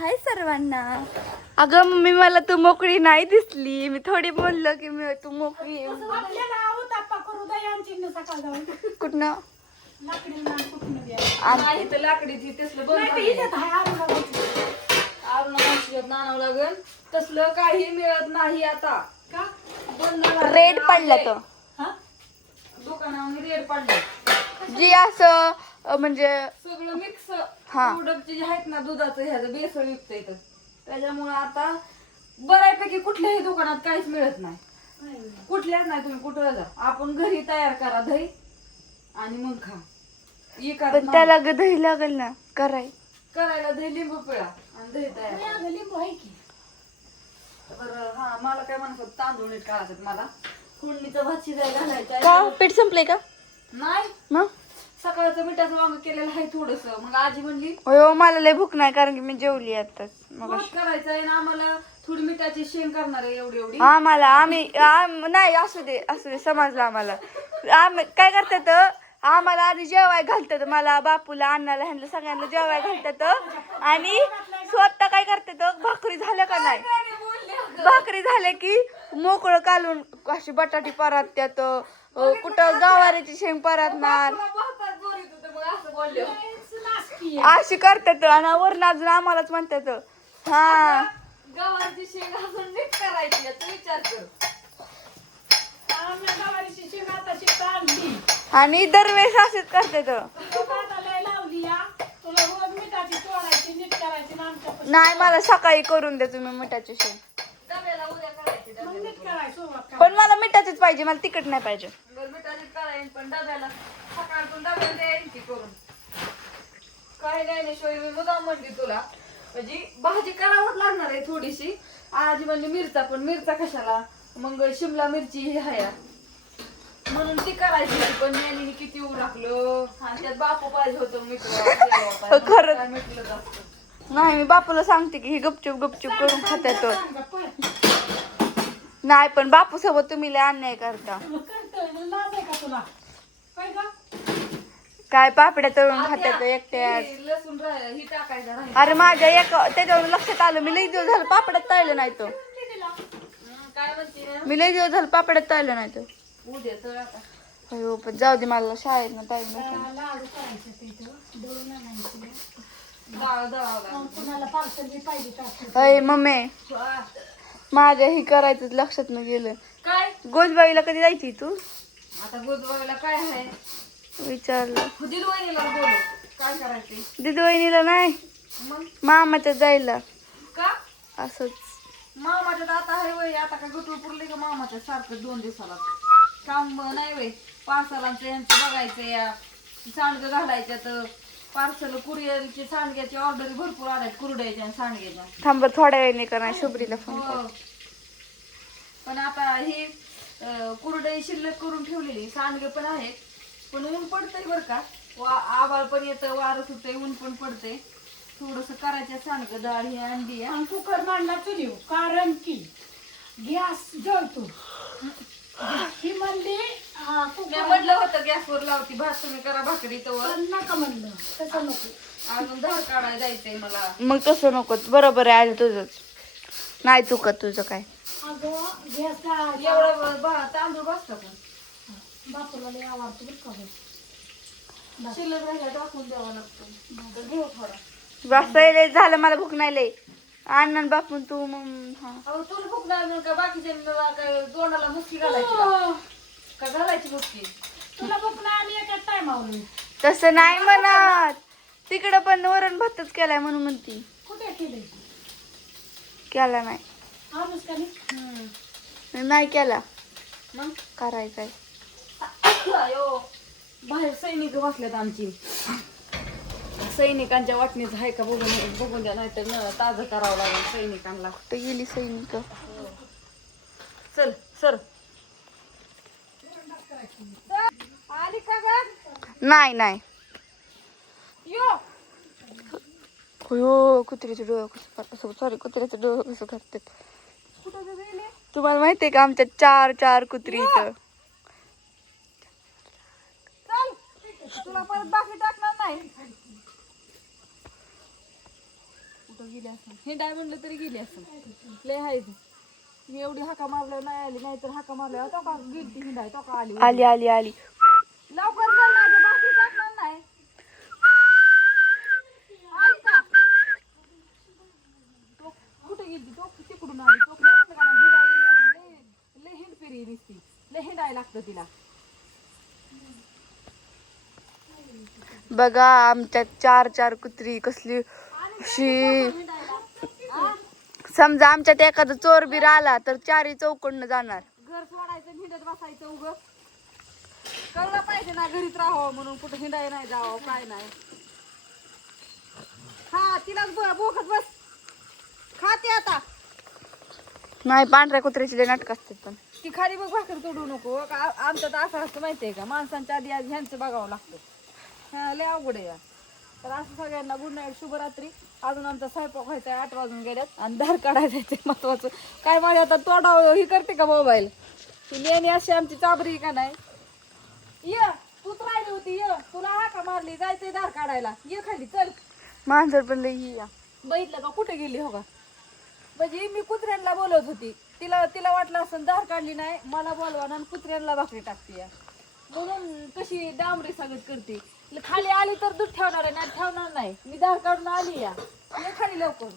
हाय सर्वांना. अगं मम्मी मला तू मोकळी नाही दिसली. मी थोडी बोललो की मी तू मोकळी आहे. कुठनं आणावं लागेल. तसलं काही मिळत नाही आता. रेड पडला तो दुकानावर रेड पडला. जी असं म्हणजे सगळं मिक्स हा. प्रोडक्ट जे आहेत ना दुधाचं ह्याचं बेसळ युक्त येतं. त्याच्यामुळे आता बऱ्यापैकी कुठल्याही दुकानात काहीच मिळत नाही. कुठल्याच नाही. तुम्ही कुठं जा आपण घरी तयार करा दही आणि मग खा. पण त्याला दही लागेल ना करायला दही लिंबू पिळा आणि दही तयार लिंबू आहे की. बरं हा मला काय म्हणत होतं तांदूळ नीट काढायचं मला फोडणीचा भात शिजायला घालायचा का पीठ संपले का नाही मग सकाळचं मिठाचं वांग केलेलं आहे थोडस. मग आजी म्हणली हो मला लय भूक नाही कारण की मी जेवली आताच. मग करायचं आहे ना आम्हाला थोडी मिठाची शेंग करणार आहे एवढी एवढी. आम्हाला आम्ही नाही असू दे समजलं आम्हाला. आम्ही काय करतात आम्हाला आधी जेवाय घालतात. मला बापूला अण्णाला ह्यांना सगळ्यांना जेवाय घालतात आणि स्वतः काय करतात भाकरी झाल्या का नाही भाकरी झाल्या की मोकळं कालून अशी बटाटी परततात. कुठं गवारीची शेंग परतणार अशी करतात आणि वरून अजून आम्हालाच म्हणतात हा गवारीची शेंग अजून नीट करायची तू विचार कर. आणि दरवेळेस असंच करतात. नाही मला सकाळी करून द्या तुम्ही मिठाची शेंग. पण मला मिठाचीच पाहिजे मला तिखट नाही पाहिजे. मिठाचीच करायची पण डब्याला सकाळतून डब्याला द्यायची करून. काही नाही शिवाय मी मुद्दाम म्हणली तुला म्हणजे भाजी करावंच लागणार आहे थोडीशी. आजी म्हणजे मिरचा पण मिरचा कशाला मग शिमला मिरची ही आहे म्हणून ती करायची. पण मी किती उरकलं आणि त्यात बापू पाहिजे होतं खरंच मिटलं जास्त. नाही मी बापूला सांगते की ही गपचूप करून खात्यात. नाही पण बापू सोबत तुम्ही लय अन्याय करता. काय पापड्या तळून खात्यात एकट्यात. लसूण ही टाकायचं. अरे माझ्या एक त्याच्यावर लक्षात आलं मी लई दिवस झालं पापड्यात तळलं नाही तो. काय म्हणते मी लई दिवस झालं पापड्यात तळलं नाही तो. उद्या तळ आता. हो पण जाऊ दे मला शाळेत ना टाइम अय मम्मी माझ्या ही करायचं लक्षात न गेलं. काय गोजबाईला कधी जायची तू आता गोदवायला काय आहे विचारलं. दिल वहिनीला बोलू काय करायचे. दिदी वहिनीला नाही मग मामाच्या जायला का असंच. मामाच्यात आता आहे वय आता काय गुटूळ पुरले का मामाच्या सारखं 2 दिवसाला काम नाही वय. पार्सलांचं यांचं बघायचं या सांडगं घालायच्यात. पार्सल कुरिअरची सांडग्याची ऑर्डर भरपूर आल्यात कुरड्याच्या आणि सांडग्याच्या. थांब थोड्या वेळाने का नाही शुभ्रीला फोन कर. पण आता हे कुरडई शिल्लक करून ठेवलेली सांडगे पण आहेत. पण ऊन पडतंय बरं का. आभाळ पण येतं वारं सुटतंय ऊन पण पडतंय. थोडस करायचं सांडगं डाळ ही अंडी आणि कुकर मांडला चुलीव कारण की गॅस जळतो. ही म्हणली मी म्हटलं होतं गॅसवर लावती भात तुम्ही करा भाकरी तर नका म्हणलं तसं नको. अजून धार काढायला जायचंय मला. मग तसं नको बरोबर आहे आलं तुझंच नाही चुकत तुझं काय. अगं गॅस एवढं तांदूळ बसतं पण बापूला लय आवडतो बरं का. शिल्लक राहिला टाकून द्यावा लागतो. घेऊ थोडा वाजता झालं मला भूक नाही लय. अण्णा बापून तू मग हा अहो तुला भूक नाही म्हणून का बाकीच्या काय तोंडाला मुसकी घालायची का घालायची मुसकी. तुला भूक नाही आम्ही एकाच टायमावलं. तसं नाही म्हणत. तिकडं पण वरण भातच केलाय म्हणून म्हणती. कुठे केलंय केला नाही आणूच का नाही. नाही केला मग करायचंय. अयो बाहेर सैनिक बसल्यात आमची. सैनिकांच्या वाटणीच आहे का बघून द्या नाही तर ताजं करावं लागेल सैनिकांना. कुठं गेली सैनिक. चल सर आली का ग. नाही यो हो कुत्र्याचं डोळं कसं सॉरी कुत्र्याचं डोळं कसं करतात. कुठं गेले तुम्हाला माहितीये का आमच्या 4 कुत्री इथं. चल तुला परत बाकी टाकणार नाही. गेली असं हिंडाय म्हणलं तरी गेली असं लय हाय ती. मी एवढी हाका मारल्यावर नाही आली, नाहीतर हाका मारल्यावर तो का गेली ती हिंडाय, तो का आली आली आली आली. लवकर चल ना, ते बाकी टाकणार नाही. आली का? तो कुठे गेली? तो तिकडून आली. तो लय म्हणलं का नाही, हिंडाय गेली असं, लय हिंडफिरी दिसती, लय हिंडाय लागतं तिला. बघा आमच्यात 4 कुत्री कसली शी. समजा आमच्यात एखादा चोर बीर आला तर 4 चौकडनं जाणार. घर सोडायचं आणि हिंडत बसायचं उगं. कळलं पाहिजे ना घरीच राहावं म्हणून, कुठं हिंडाय नाही जावं काय नाही. हा तिलाच बोखत बस, खाते आता. नाही पांढऱ्या कुत्र्याची लय नाटक असतात पण. ती खाली बघ भाकर तोडू नको. आमचं तर असं असतं माहितीये का, माणसांच्या आधी आज ह्यांचं बघावं लागतं. हा लय अवघड आहे या. तर असं सगळ्यांना गुड नाईट, शुभरात्री. अजून आमचा स्वयंपाक व्हायचा आहे, 8 वाजून गेल्यात आणि धार काढायचं ते महत्वाचं. काय माझ्या आता तोडावं ही करते का मोबाईल, ती नेहमी अशी आमची चाबरी का नाही. ये तूच राहिली होती, ये तुला हाका मारली, जायचंय धार काढायला, ये खाली चल. मांजर पण लई ही या. बघितलं का कुठे गेली हो का. म्हणजे मी कुत्र्यांना बोलवत होती, तिला वाटलं असं धार काढली नाही, मला बोलवा आणि कुत्र्यांना भाकरी टाकते या. म्हणून कशी डांबरी सांगत करते. खाली आली तर दूध ठेवणार आहे, नाही ठेवणार नाही. मी धार काढून आली या, ये खाली लवकर.